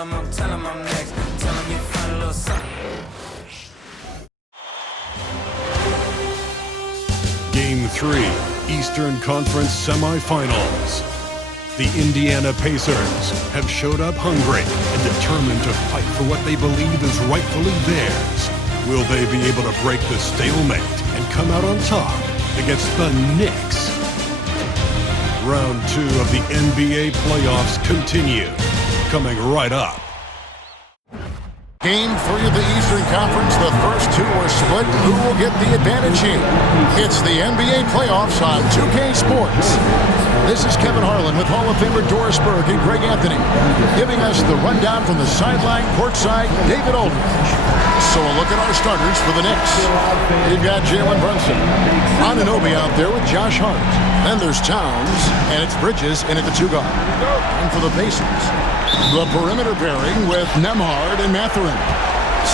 him I'm next. Tell him you find a little something. Game 3, Eastern Conference Semifinals. The Indiana Pacers have showed up hungry and determined to fight for what they believe is rightfully theirs. Will they be able to break the stalemate and come out on top against the Knicks? Round 2 of the NBA playoffs continue, coming right up. Game 3 of the Eastern Conference. The first two are split. Who will get the advantage here? It's the NBA playoffs on 2K Sports. This is Kevin Harlan with Hall of Famer Doris Berg and Greg Anthony, giving us the rundown from the sideline, courtside, David Aldridge. So a look at our starters for the Knicks. You've got Jalen Brunson. Anunoby out there with Josh Hart. Then there's Towns, and it's Bridges in at the 2 guard. And for the Pacers, the perimeter pairing with Nembhard and Mathurin.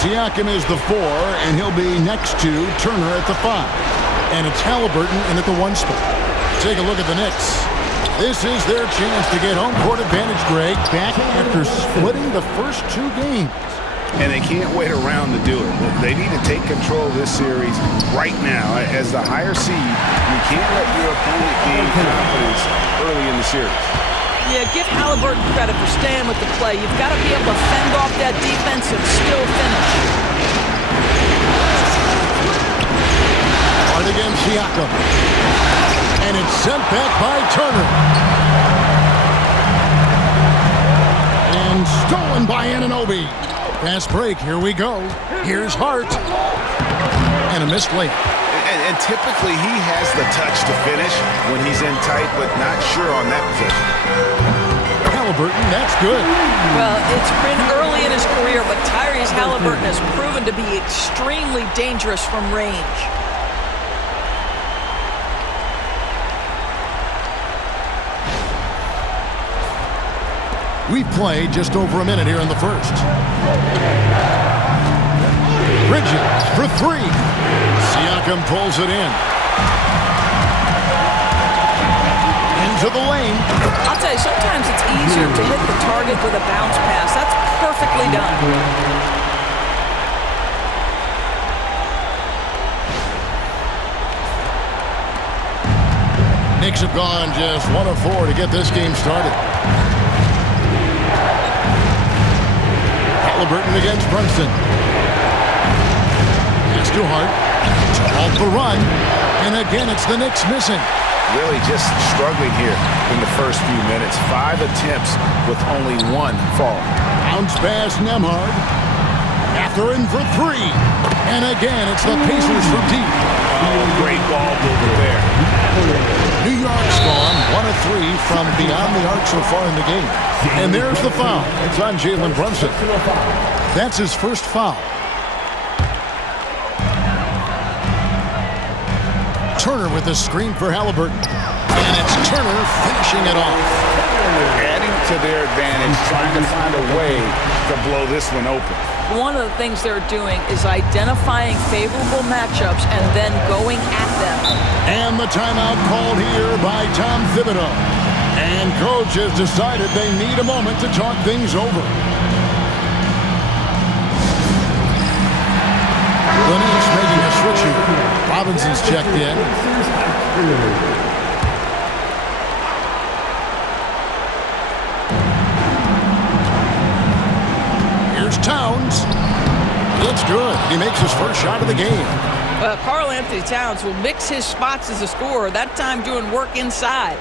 Siakam is the 4, and he'll be next to Turner at the 5. And it's Haliburton in at the 1 spot. Take a look at the Knicks. This is their chance to get home court advantage, Greg, back after splitting the first 2 games. And they can't wait around to do it. They need to take control of this series right now. As the higher seed, you can't let your opponent gain confidence early in the series. Yeah, give Haliburton credit for staying with the play. You've got to be able to fend off that defense and still finish. Hard against Siakam. And it's sent back by Turner. And stolen by Anunoby. Fast break, here we go. Here's Hart. And a missed layup. And typically he has the touch to finish when he's in tight, but not sure on that possession. Haliburton, that's good. Well, it's been early in his career, but Tyrese Haliburton has proven to be extremely dangerous from range. We played just over a minute here in the first. Bridges for 3. Siakam pulls it in. Into the lane. I'll tell you, sometimes it's easier to hit the target with a bounce pass. That's perfectly done. Knicks have gone just 1 of 4 to get this game started. Haliburton against Brunson. Pass to Hart. Off the run. And again, it's the Knicks missing. Really just struggling here in the first few minutes. 5 attempts with only 1 fall. Bounce pass Nembhard. Mathurin for 3. And again, it's the Pacers from deep. Great ball movement there. New York's gone 1 of 3 from beyond the arc so far in the game. And there's the foul. It's on Jalen Brunson. That's his first foul. Turner with the screen for Haliburton. And it's Turner finishing it off. Adding to their advantage, trying to find a way to blow this one open. One of the things they're doing is identifying favorable matchups and then going at them. And the timeout called here by Tom Thibodeau. And coach has decided they need a moment to talk things over. The Knicks making a switch here. Robinson's checked in. Here's Towns. Looks good. He makes his first shot of the game. Karl Anthony Towns will mix his spots as a scorer, that time doing work inside.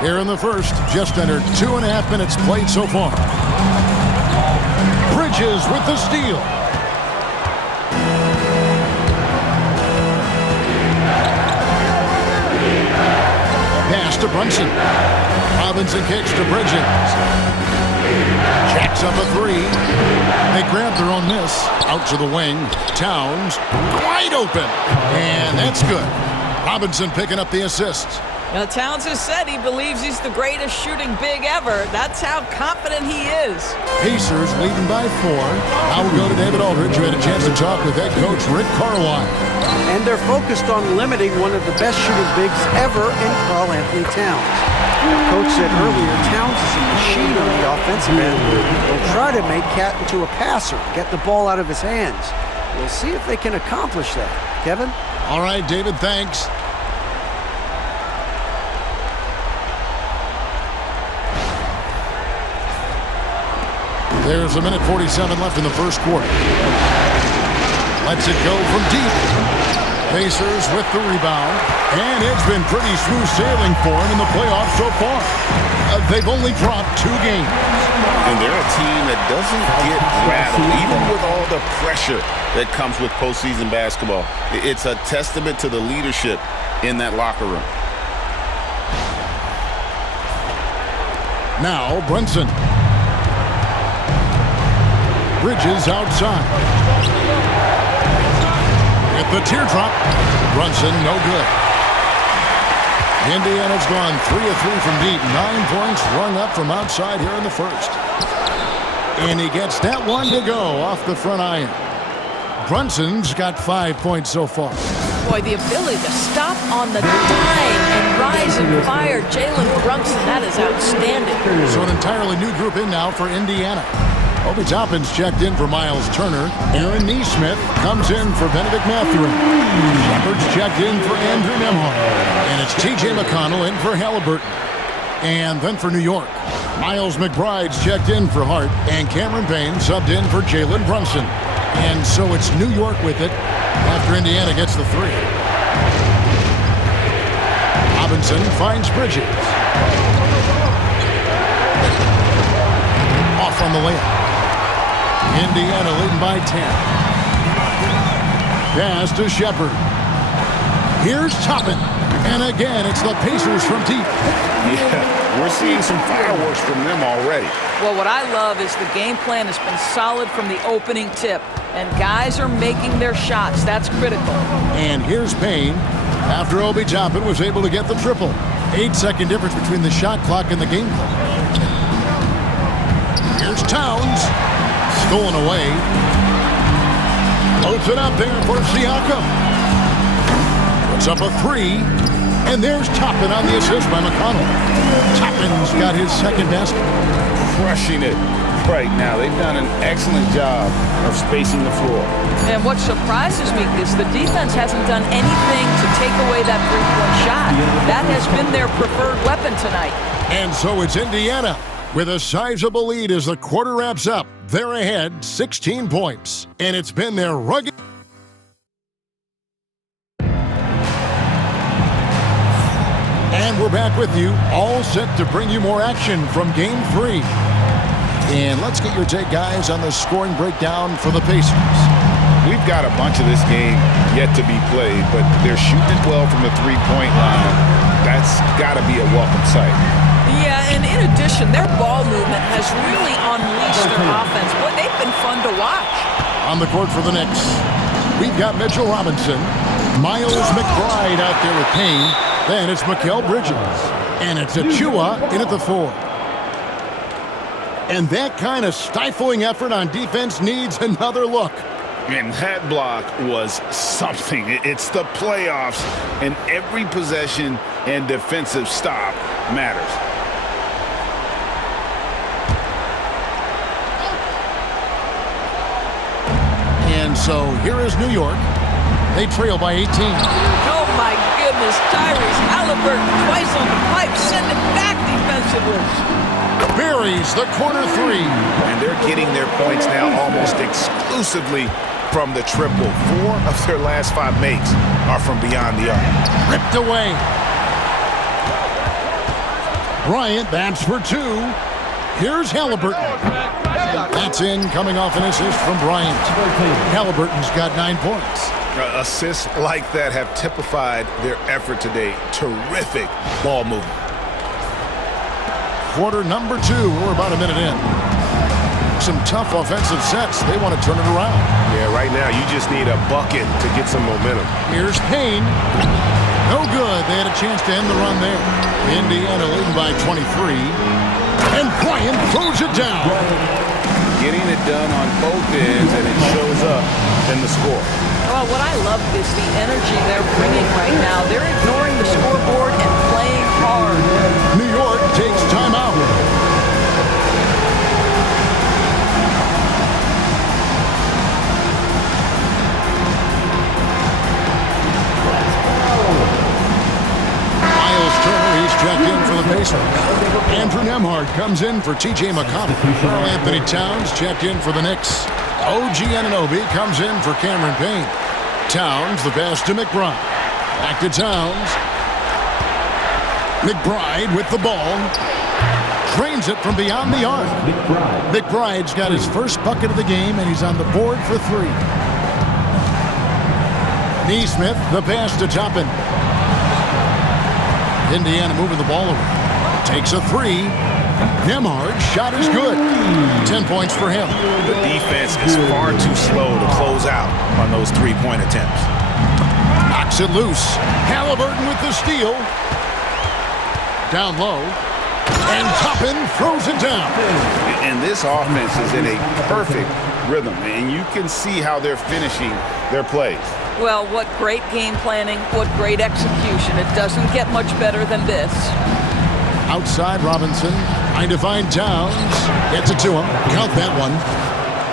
Here in the first, just under 2.5 minutes played so far. Bridges with the steal. Pass to Brunson. Robinson kicks to Bridges. Jacks up a 3. They grab their own miss. Out to the wing. Towns wide open. And that's good. Robinson picking up the assist. Now, Towns has said he believes he's the greatest shooting big ever. That's how confident he is. Pacers leading by 4. Now we'll go to David Aldridge, who had a chance to talk with head coach Rick Carlisle. and they're focused on limiting one of the best shooting bigs ever in Karl-Anthony Towns. Coach said earlier, Towns is a machine on the offensive end. They'll try to make Cat into a passer, get the ball out of his hands. We'll see if they can accomplish that. Kevin? All right, David, thanks. There's a minute 47 left in the first quarter. Lets it go from deep. Pacers with the rebound. And it's been pretty smooth sailing for him in the playoffs so far. They've only dropped 2 games. And they're a team that doesn't get rattled, even with all the pressure that comes with postseason basketball. It's a testament to the leadership in that locker room. Now Brunson. Bridges outside. With the teardrop. Brunson, no good. Indiana's gone 3 of 3 from deep. 9 points rung up from outside here in the first. And he gets that one to go off the front iron. Brunson's got 5 points so far. Boy, the ability to stop on the dime and rise and fire. Jalen Brunson, that is outstanding. So an entirely new group in now for Indiana. Obi Toppin's checked in for Miles Turner. Aaron Neesmith comes in for Benedict Mathurin. Shepard's checked in for Andrew Nembhard. And it's T.J. McConnell in for Haliburton. And then for New York, Miles McBride's checked in for Hart. And Cameron Payne subbed in for Jalen Brunson. And so it's New York with it after Indiana gets the 3. Robinson finds Bridges. Off on the layup. Indiana leading by 10. Pass to Shepard. Here's Toppin. And again, it's the Pacers from deep. Yeah, we're seeing some fireworks from them already. Well, what I love is the game plan has been solid from the opening tip. And guys are making their shots. That's critical. And here's Payne. After Obi Toppin was able to get the triple. 8-second difference between the shot clock and the game clock. Here's Towns. Stolen away. Loads it up there for Siakam. Puts up a 3. And there's Toppin on the assist by McConnell. Toppin's got his second basket. Crushing it right now. They've done an excellent job of spacing the floor. And what surprises me is the defense hasn't done anything to take away that three-point shot. That has been their preferred weapon tonight. And so it's Indiana with a sizable lead as the quarter wraps up. They're ahead 16 points. And it's been their rugged... And we're back with you, all set to bring you more action from Game 3. And let's get your take, guys, on the scoring breakdown for the Pacers. We've got a bunch of this game yet to be played, but they're shooting it well from the three-point line. That's got to be a welcome sight. Yeah, and in addition, their ball movement has really unleashed their offense. Boy, they've been fun to watch. On the court for the Knicks, we've got Mitchell Robinson, Miles McBride out there with Payne. Then it's Mikal Bridges. And it's Achua in at the 4. And that kind of stifling effort on defense needs another look. And that block was something. It's the playoffs, and every possession and defensive stop matters. And so here is New York. They trail by 18. Oh, my goodness. Tyrese Haliburton twice on the pipe. Send it back defensively. Buries the corner 3. And they're getting their points now almost exclusively from the triple. 4 of their last 5 makes are from beyond the arc. Ripped away. Bryant bats for 2. Here's Haliburton. That's in, coming off an assist from Bryant. Haliburton's got 9 points. Assists like that have typified their effort today. Terrific ball movement. Quarter number 2. We're about a minute in. Some tough offensive sets. They want to turn it around. Yeah, right now you just need a bucket to get some momentum. Here's Payne. No good. They had a chance to end the run there. Indiana leading by 23. And Bryant throws it down. Getting it done on both ends, and it shows up in the score. Oh, Well, what I love is the energy they're bringing right now. They're ignoring the scoreboard and playing hard. New York takes timeout. He's checked in for the Pacers. Andrew Nembhard comes in for T.J. McConnell. Karl Anthony Towns checked in for the Knicks. OG Anunoby comes in for Cameron Payne. Towns, the pass to McBride. Back to Towns. McBride with the ball. Drains it from beyond the arc. McBride's got his first bucket of the game, and he's on the board for 3. Neesmith, the pass to Toppin. Indiana moving the ball around. Takes a 3. Nembhard's shot is good. 10 points for him. The defense is far too slow to close out on those 3-point attempts. Knocks it loose. Haliburton with the steal. Down low. And Toppin throws it down. And this offense is in a perfect rhythm, and you can see how they're finishing their plays. Well, what great game planning, what great execution. It doesn't get much better than this. Outside Robinson, trying to find Towns. Gets it to him. Count that one.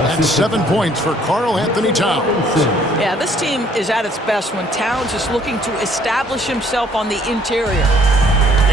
That's 7 points for Karl Anthony Towns. Yeah, this team is at its best when Towns is looking to establish himself on the interior.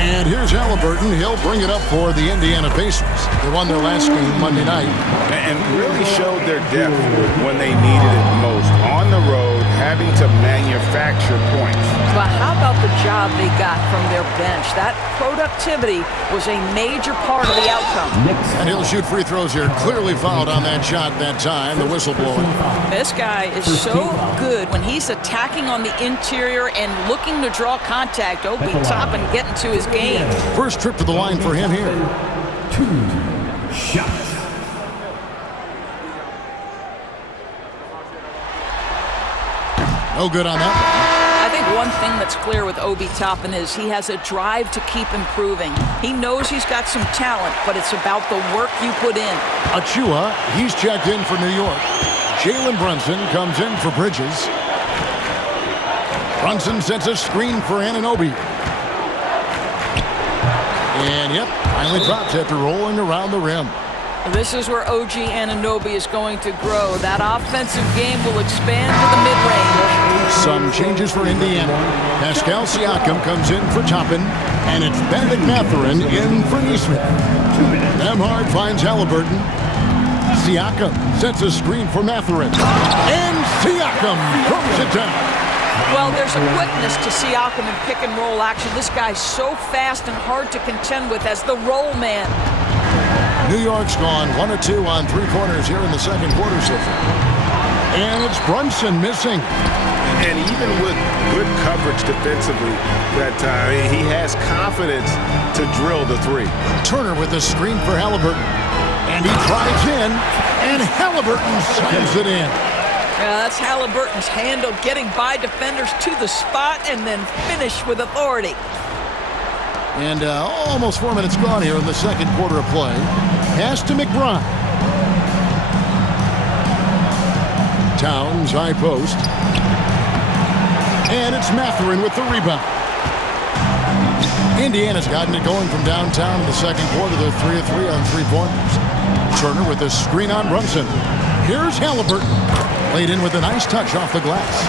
And here's Haliburton. He'll bring it up for the Indiana Pacers. They won their last game Monday night. And really showed their depth when they needed it most. On the road, having to manufacture points. But how about the job they got from their bench? That productivity was a major part of the outcome. And he'll shoot free throws here. Clearly fouled on that shot that time. The whistle blowing. This guy is so good when he's attacking on the interior and looking to draw contact. Obi Toppin getting to his game. First trip to the line for him here. 2 shots. No good on that. I think one thing that's clear with Obi Toppin is he has a drive to keep improving. He knows he's got some talent, but it's about the work you put in. Achua, he's checked in for New York. Jalen Brunson comes in for Bridges. Brunson sets a screen for Anunoby. And yep, finally drops after rolling around the rim. This is where OG Anunoby is going to grow. That offensive game will expand to the mid-range. Some changes for Indiana. Pascal Siakam comes in for Toppin, and it's Benedict Mathurin in for Neesmith. Nembhard finds Haliburton. Siakam sets a screen for Mathurin. And Siakam throws it down. Well, there's a quickness to Siakam in pick-and-roll action. This guy's so fast and hard to contend with as the roll man. New York's gone 1 of 2 on 3 corners here in the second quarter so far. And it's Brunson missing. And even with good coverage defensively that time, he has confidence to drill the 3. Turner with a screen for Haliburton. And he drives in, and Haliburton slams it in. That's Haliburton's handle, getting by defenders to the spot and then finish with authority. And almost 4 minutes gone here in the second quarter of play. Pass to McBride. Towns, high post. And it's Mathurin with the rebound. Indiana's gotten it going from downtown in the second quarter. They're 3 of 3 on 3-pointers. Turner with a screen on Brunson. Here's Haliburton. Laid in with a nice touch off the glass.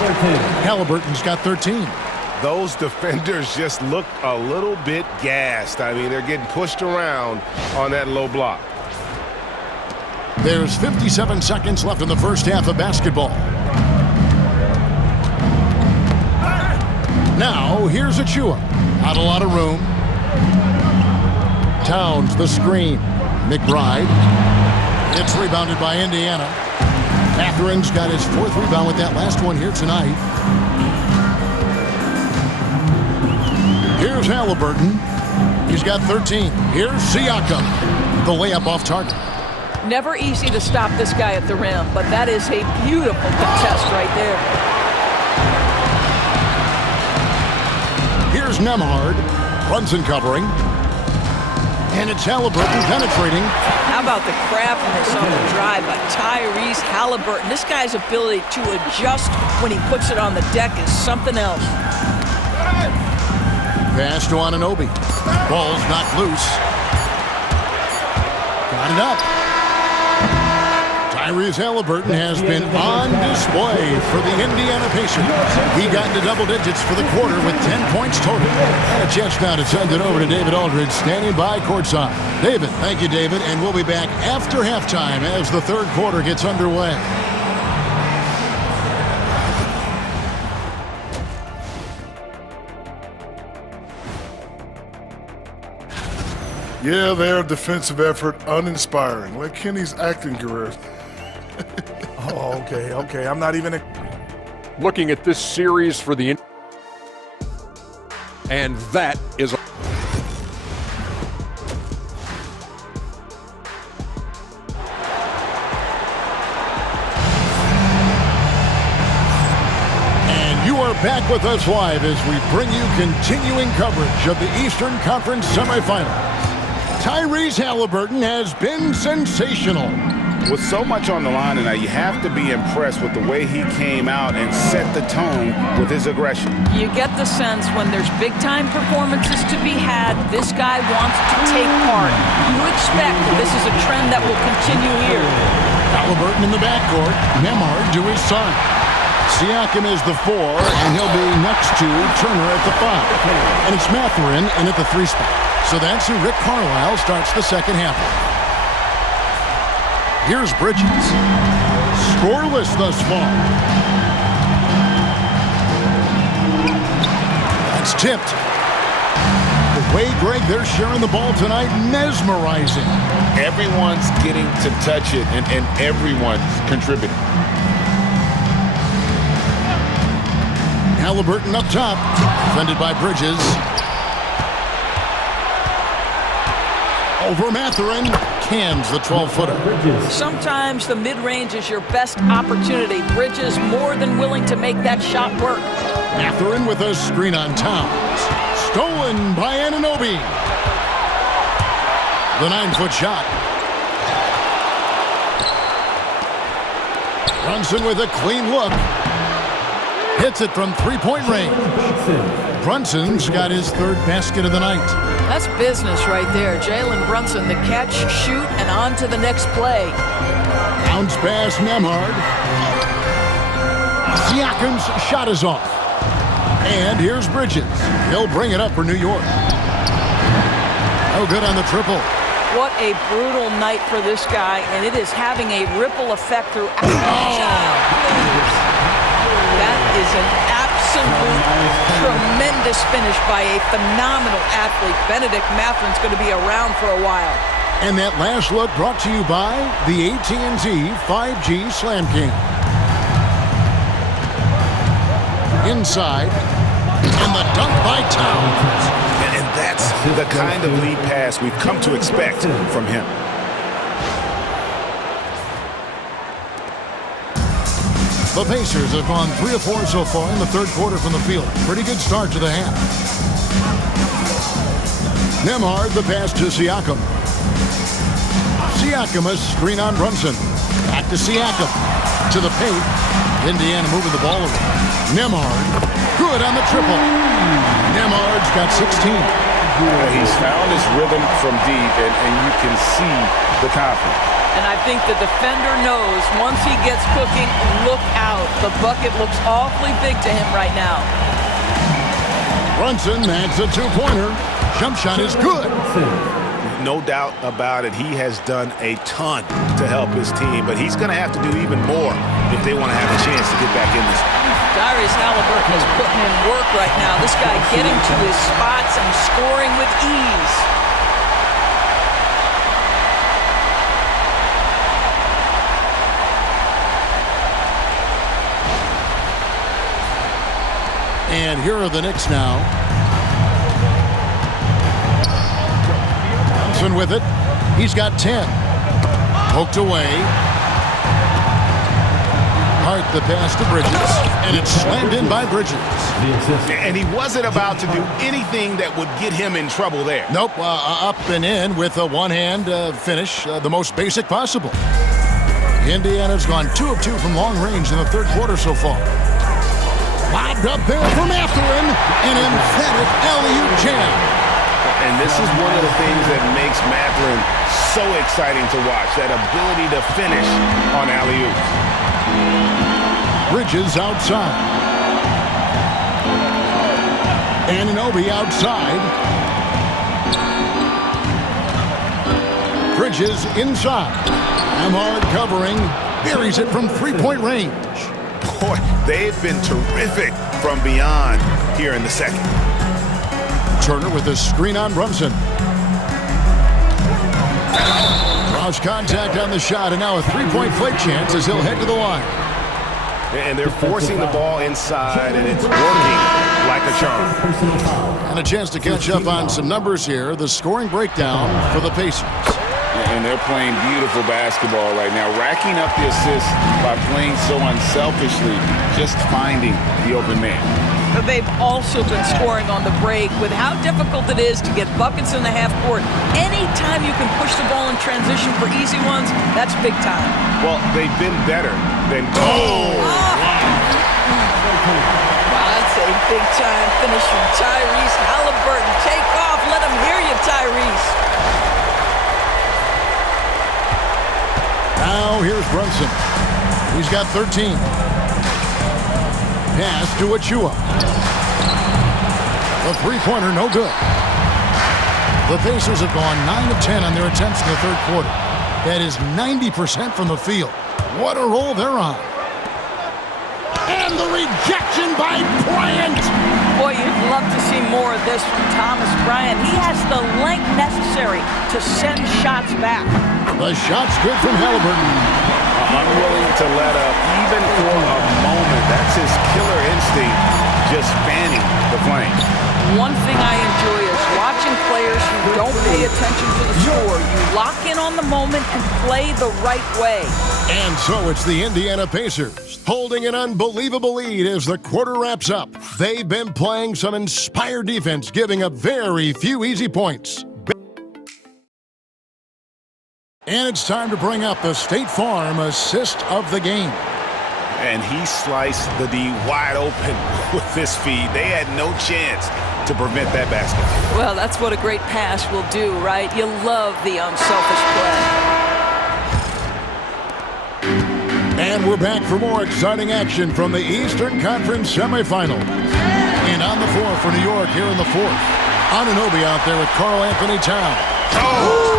Haliburton's got 13. Those defenders just look a little bit gassed. I mean, they're getting pushed around on that low block. There's 57 seconds left in the first half of basketball. Now, here's Achua. Not a lot of room. Towns, the screen. McBride. It's rebounded by Indiana. Mathurin's got his 4th rebound with that last one here tonight. Here's Haliburton. He's got 13. Here's Siakam. The layup off target. Never easy to stop this guy at the rim, but that is a beautiful contest right there. Here's Nembhard. Brunson covering. And it's Haliburton penetrating. How about the craftiness on the drive by Tyrese Haliburton? This guy's ability to adjust when he puts it on the deck is something else. Pass to Anunoby. Ball's knocked loose. Got it up. Tyrese Haliburton has been on display for the Indiana Pacers. He got into double digits for the quarter with 10 points total. And a chance now to send it over to David Aldridge, standing by courtside. David, thank you, David, and we'll be back after halftime as the third quarter gets underway. Yeah, their defensive effort uninspiring, like Kenny's acting career. Oh, okay. I'm not even looking at this series for the... And that is... And you are back with us live as we bring you continuing coverage of the Eastern Conference semifinals. Tyrese Haliburton has been sensational. With so much on the line tonight, you have to be impressed with the way he came out and set the tone with his aggression. You get the sense when there's big-time performances to be had, this guy wants to take part. You expect that this is a trend that will continue here. Haliburton in the backcourt, Nembhard to his side. Siakam is the 4, and he'll be next to Turner at the 5. And it's Mathurin in at the 3 spot. So that's who Rick Carlisle starts the second half with. Here's Bridges. Scoreless thus far. That's tipped. The way, Greg, they're sharing the ball tonight, mesmerizing. Everyone's getting to touch it, and everyone's contributing. Haliburton up top, defended by Bridges. Over Mathurin, cans the 12-footer. Sometimes the mid-range is your best opportunity. Bridges more than willing to make that shot work. Mathurin with a screen on Towns. Stolen by Anunoby. The 9-foot shot. Brunson with a clean look. Hits it from three-point range. Brunson's got his third basket of the night. That's business right there. Jalen Brunson, the catch, shoot, and on to the next play. Bounce pass, Nembhard. Siakam's shot is off. And here's Bridges. He'll bring it up for New York. Oh, good on the triple. What a brutal night for this guy, and it is having a ripple effect throughout. That is an absolute tremendous finish by a phenomenal athlete. Benedict Matherin's going to be around for a while. And that last look brought to you by the AT&T 5G Slam Cam. Inside, and the dunk by Towns. And that's the kind of lead pass we've come to expect from him. The Pacers have gone 3 of 4 so far in the third quarter from the field. Pretty good start to the half. Nembhard, the pass to Siakam. Siakam, a screen on Brunson. Back to Siakam. To the paint. Indiana moving the ball over. Nembhard, good on the triple. Nembhard's got 16. He's found his rhythm from deep, and you can see the confidence. And I think the defender knows once he gets cooking, look out. The bucket looks awfully big to him right now. Brunson adds a 2-pointer. Jump shot is good. No doubt about it. He has done a ton to help his team, but he's going to have to do even more if they want to have a chance to get back in this. Tyrese Haliburton is putting in work right now. This guy getting to his spots and scoring with ease. And here are the Knicks now. Brunson with it. He's got 10. Poked away. Hart the pass to Bridges, and it's slammed in by Bridges. And he wasn't about to do anything that would get him in trouble there. Nope, up and in with a one-hand finish, the most basic possible. Indiana's gone 2 of 2 from long range in the third quarter so far. Lobbed up there from Mathurin, an emphatic alley-oop jam. And this is one of the things that makes Mathurin so exciting to watch, that ability to finish on alley-oops. Bridges outside. Anunoby outside. Bridges inside. Amhard covering, buries it from three-point range. Boy, they've been terrific from beyond here in the second. Turner with a screen on Brunson. Draws contact on the shot, and now a three-point play chance as he'll head to the line. And they're forcing the ball inside, and it's working like a charm. And a chance to catch up on some numbers here. The scoring breakdown for the Pacers. And they're playing beautiful basketball right now, racking up the assists by playing so unselfishly, just finding the open man. But they've also been scoring on the break. With how difficult it is to get buckets in the half court, anytime you can push the ball in transition for easy ones, that's big time. Well, they've been better than... Wow, that's a big time finish from Tyrese Haliburton. Take off, let him hear you, Tyrese. Now here's Brunson. He's got 13. Pass to Achua. The three-pointer, no good. The Pacers have gone 9 of 10 on their attempts in the third quarter. That is 90% from the field. What a roll they're on. And the rejection by Bryant. Boy, you'd love to see more of this from Thomas Bryant. He has the length necessary to send shots back. The shot's good from Haliburton. Unwilling to let up, even for a moment. That's his killer instinct, just fanning the flame. One thing I enjoy is watching players who don't pay attention to the score. You lock in on the moment and play the right way. And so it's the Indiana Pacers holding an unbelievable lead as the quarter wraps up. They've been playing some inspired defense, giving up very few easy points. And it's time to bring up the State Farm assist of the game. And he sliced the D wide open with this feed. They had no chance to prevent that basket. Well, that's what a great pass will do, right? You love the unselfish play. And we're back for more exciting action from the Eastern Conference semifinals. And on the floor for New York here in the fourth. Anunoby out there with Karl Anthony Towns. Oh!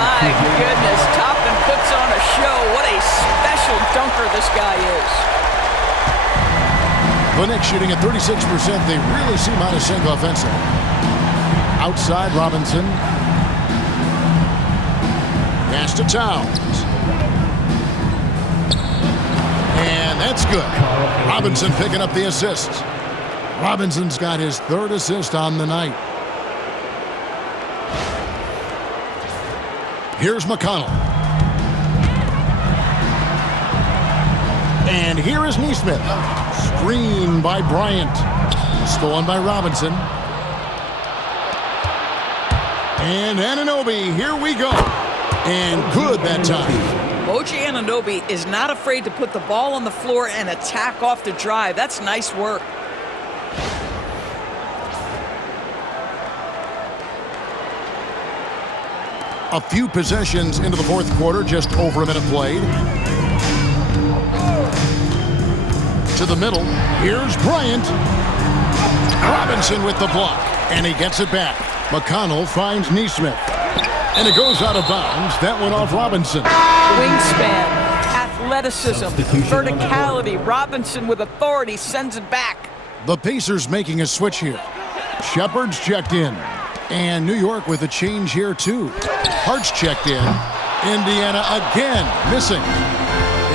My goodness, Toppin puts on a show. What a special dunker this guy is. The Knicks shooting at 36%. They really seem out of sync offensively. Outside, Robinson. Pass to Towns. And that's good. Robinson picking up the assist. Robinson's got his third assist on the night. Here's McConnell. And here is Nesmith. Screen by Bryant. Stolen by Robinson. And Anunoby, here we go. And good that time. OG Anunoby is not afraid to put the ball on the floor and attack off the drive. That's nice work. A few possessions into the fourth quarter, just over a minute played. To the middle, here's Bryant. Robinson with the block, and he gets it back. McConnell finds Nesmith, and it goes out of bounds. That went off Robinson. Wingspan, athleticism, verticality. Robinson with authority sends it back. The Pacers making a switch here. Shepard's checked in. And New York with a change here, too. Hart's checked in. Indiana again missing.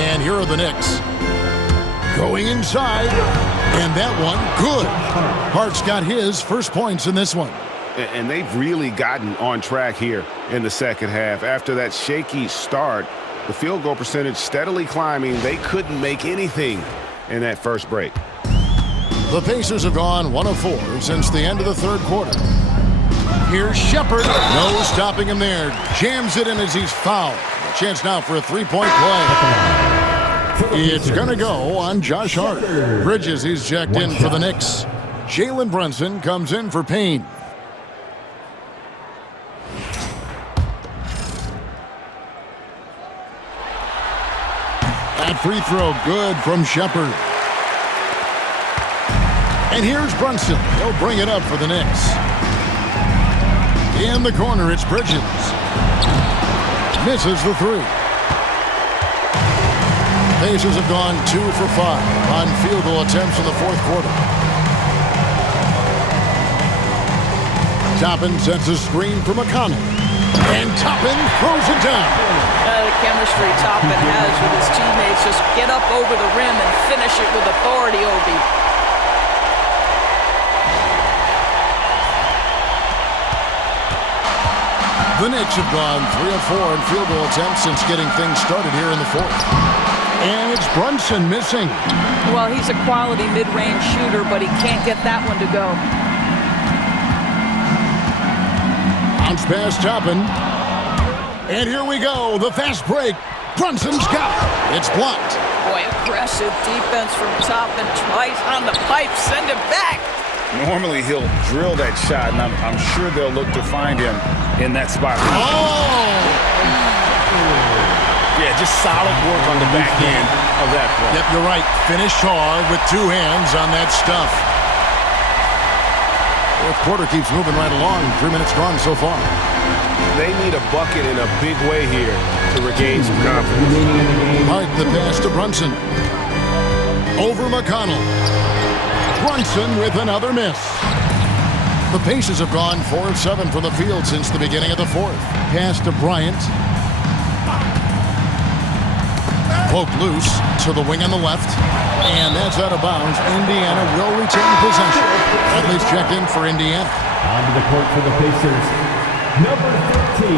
And here are the Knicks. Going inside. And that one, good. Hart's got his first points in this one. And they've really gotten on track here in the second half. After that shaky start, The field goal percentage steadily climbing. They couldn't make anything in that first break. The Pacers have gone 1 of 4 since the end of the third quarter. Here's Shepherd. No stopping him there. Jams it in as he's fouled. Chance now for a three-point play. It's going to go on Josh Hart. Bridges, he's checked in for the Knicks. Jalen Brunson comes in for Payne. That free throw good from Shepherd. And here's Brunson. He'll bring it up for the Knicks. In the corner, it's Bridges. Misses the three. Pacers have gone 2 for 5 on field goal attempts in the fourth quarter. Toppin sets a screen for McConnell. And Toppin throws it down. The chemistry Toppin has with his teammates. Just get up over the rim and finish it with authority, Obi. The Knicks have gone 3 of 4 in field goal attempts since getting things started here in the fourth. And it's Brunson missing. Well, he's a quality mid-range shooter, but he can't get that one to go. Bounce pass Toppin. And here we go. The fast break. Brunson's got it. It's blocked. Boy, aggressive defense from Toppin. Twice on the pipe. Send him back. Normally he'll drill that shot, and I'm sure they'll look to find him in that spot. Oh! Yeah, just solid work on the back end of that play. Yep, you're right. Finished hard with 2 hands on that stuff. Fourth quarter keeps moving right along. 3 minutes gone so far. They need a bucket in a big way here to regain some confidence. Hart the pass to Brunson. Over McConnell. Brunson with another miss. The Pacers have gone 4 of 7 from the field since the beginning of the fourth. Pass to Bryant. Poked loose to the wing on the left. And that's out of bounds. Indiana will retain possession. Bradley's checked in for Indiana. Onto the court for the Pacers, number 13,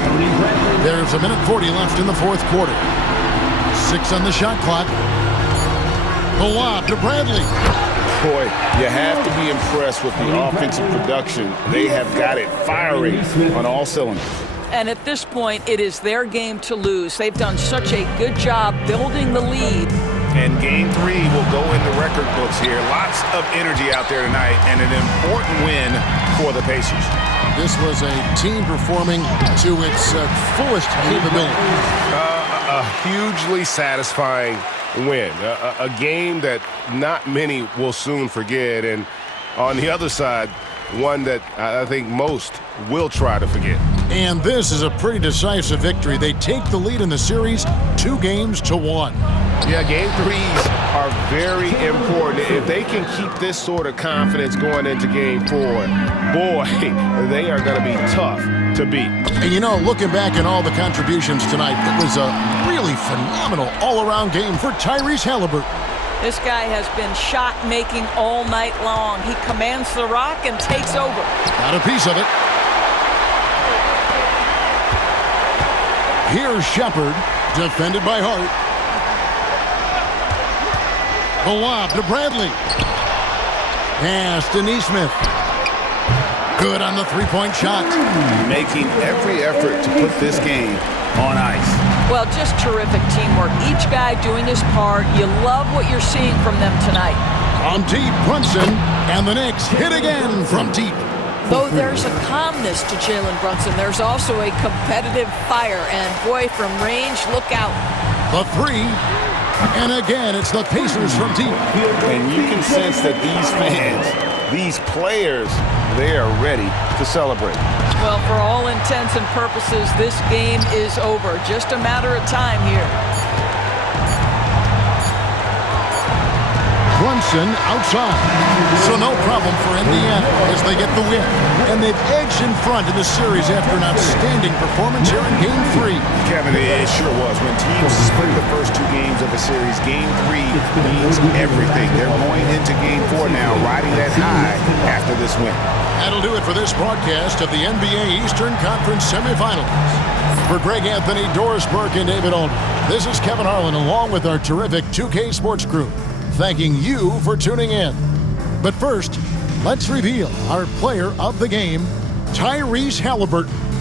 Tony Bradley. There's 1:40 left in the fourth quarter. 6 on the shot clock. The lob to Bradley. Boy, you have to be impressed with the offensive production. They have got it firing on all cylinders. And at this point, it is their game to lose. They've done such a good job building the lead. And game 3 will go in the record books here. Lots of energy out there tonight, and an important win for the Pacers. This was a team performing to its fullest capability. A hugely satisfying win. A game that not many will soon forget. And on the other side, one that I think most will try to forget. And this is a pretty decisive victory. They take the lead in the series 2 games to 1. Yeah, game 3s are very important. If they can keep this sort of confidence going into game 4, boy, they are going to be tough to beat. And you know, looking back at all the contributions tonight, it was a really phenomenal all-around game for Tyrese Haliburton. This guy has been shot-making all night long. He commands the rock and takes over. Got a piece of it. Here's Shepherd, defended by Hart. The lob to Bradley. Pass to Nesmith. Good on the three-point shot. Making every effort to put this game on ice. Well, just terrific teamwork. Each guy doing his part. You love what you're seeing from them tonight. From deep, Brunson, and the Knicks hit again from deep. Though there's a calmness to Jalen Brunson, there's also a competitive fire. And boy, from range, look out. The 3. And again, it's the Pacers from deep. And you can sense that these fans, these players, they are ready to celebrate. Well, for all intents and purposes, this game is over. Just a matter of time here. Brunson outside. So no problem for Indiana as they get the win. And they've edged in front in the series after an outstanding performance here in Game 3. Kevin, it sure was. When teams split the first 2 games of a series, Game 3 means everything. They're going into Game 4 now, riding that high after this win. That'll do it for this broadcast of the NBA Eastern Conference semifinals. For Greg Anthony, Doris Burke, and David Aldridge, this is Kevin Harlan along with our terrific 2K Sports crew, thanking you for tuning in. But first, let's reveal our player of the game, Tyrese Haliburton.